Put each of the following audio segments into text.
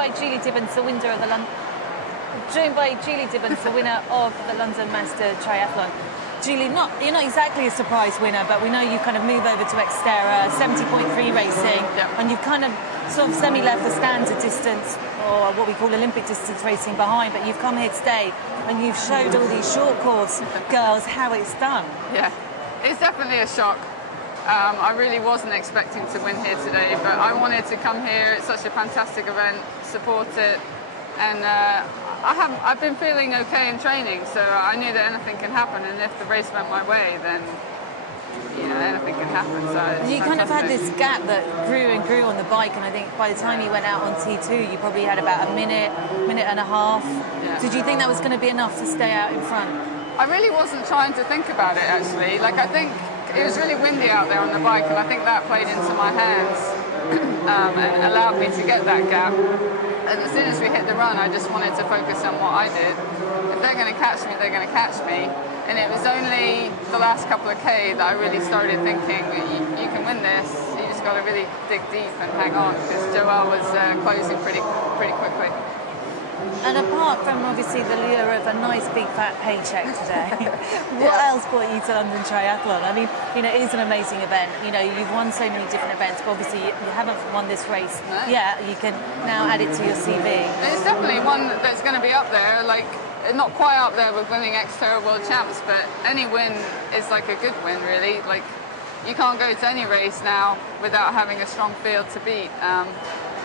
by Julie Dibens, the winner of the winner of the London Mazda Triathlon. Julie, you're not exactly a surprise winner, but we know you kind of move over to Xterra, 70.3 racing, and you've kind of sort of semi-left the standard distance, or what we call Olympic distance racing behind, but you've come here today and you've showed all these short course girls how it's done. Yeah, it's definitely a shock. I really wasn't expecting to win here today, but I wanted to come here. It's such a fantastic event, support it, and I've been feeling okay in training, so I knew that anything can happen, and if the race went my way, then anything can happen. So you kind of had this gap that grew and grew on the bike, and I think by the time you went out on T2, you probably had about a minute and a half. Yeah. Did you think that was going to be enough to stay out in front? I really wasn't trying to think about it, actually. Like, I think it was really windy out there on the bike, and I think that played into my hands and allowed me to get that gap. And as soon as we hit the run, I just wanted to focus on what I did. If they're going to catch me, they're going to catch me. And it was only the last couple of K that I really started thinking, you can win this. You just got to really dig deep and hang on, because Joelle was closing pretty quickly. And apart from obviously the lure of a nice big fat paycheck today, what else brought you to London Triathlon? I mean, it is an amazing event. You've won so many different events, but obviously you haven't won this race. No. Yeah, you can now add it to your CV. It's definitely one that's going to be up there, like not quite up there with winning Xterra World Champs, but any win is like a good win, really. Like, you can't go to any race now without having a strong field to beat.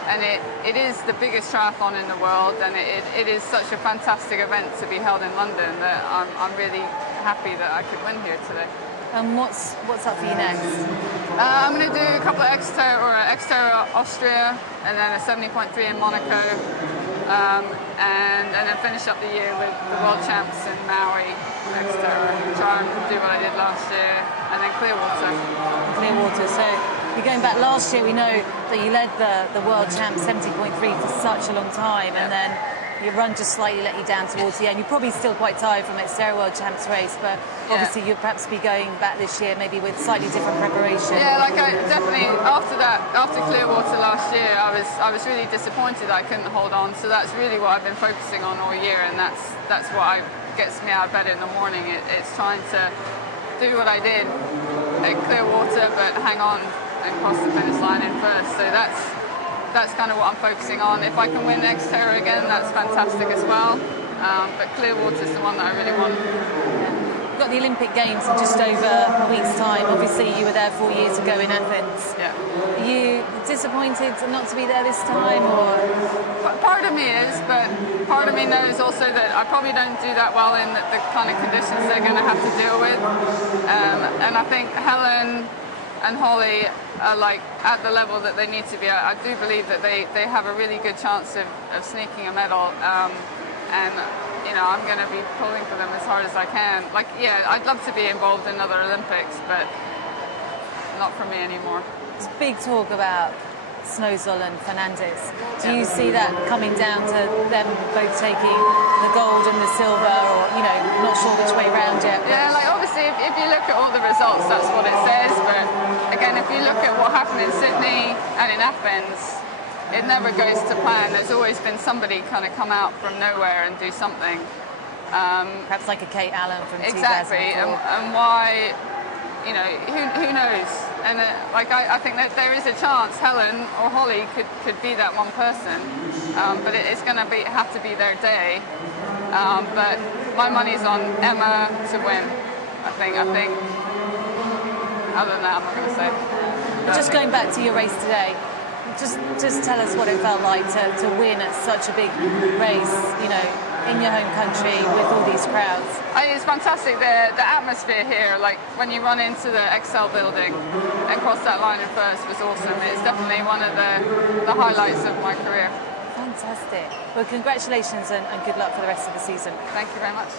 And it is the biggest triathlon in the world, and it is such a fantastic event to be held in London that I'm really happy that I could win here today. And what's up for you next? I'm going to do a couple of Xterra Austria, and then a 70.3 in Monaco, and then finish up the year with the World Champs in Maui, Xterra. Try and do what I did last year, and then Clearwater. Clearwater. So you're going back last year. We know that you led the World Champs 70.3 for such a long time, and then your run just slightly let you down towards the end. You're probably still quite tired from Xterra World Champs race, but obviously you'll perhaps be going back this year maybe with slightly different preparation. Yeah, like I definitely after Clearwater last year, I was really disappointed I couldn't hold on. So that's really what I've been focusing on all year, and that's what gets me out of bed in the morning. It's trying to do what I did at Clearwater, but hang on and cross the finish line in first. So that's kind of what I'm focusing on. If I can win Xterra again, that's fantastic as well. But Clearwater's the one that I really want. You've got the Olympic Games in just over a week's time. Obviously, you were there 4 years ago in Athens. Yeah. Are you disappointed not to be there this time, or? Part of me is, but part of me knows also that I probably don't do that well in the kind of conditions they're going to have to deal with. And I think Helen and Holly are like at the level that they need to be at. I do believe that they have a really good chance of sneaking a medal, and I'm going to be pulling for them as hard as I can. Like, yeah, I'd love to be involved in another Olympics, but not for me anymore. There's big talk about Snowzol and Fernandez. Do you see that coming down to them both taking the gold and the silver, or not sure which way round yet? Yeah, like obviously if you look at all the results, that's what it says. But again, if you look at what happened in Sydney and in Athens, it never goes to plan. There's always been somebody kind of come out from nowhere and do something. Perhaps like a Kate Allen from exactly, 2004. and why? Who knows? And I think that there is a chance Helen or Holly could be that one person, but it's going to have to be their day. But my money's on Emma to win. I think. Other than that, I'm not going to say. Just going back to your race today, just tell us what it felt like to win at such a big race, in your home country with all these crowds. It's fantastic. The atmosphere here, like when you run into the Excel building and cross that line in first, was awesome. It's definitely one of the highlights of my career. Fantastic. Well, congratulations and good luck for the rest of the season. Thank you very much.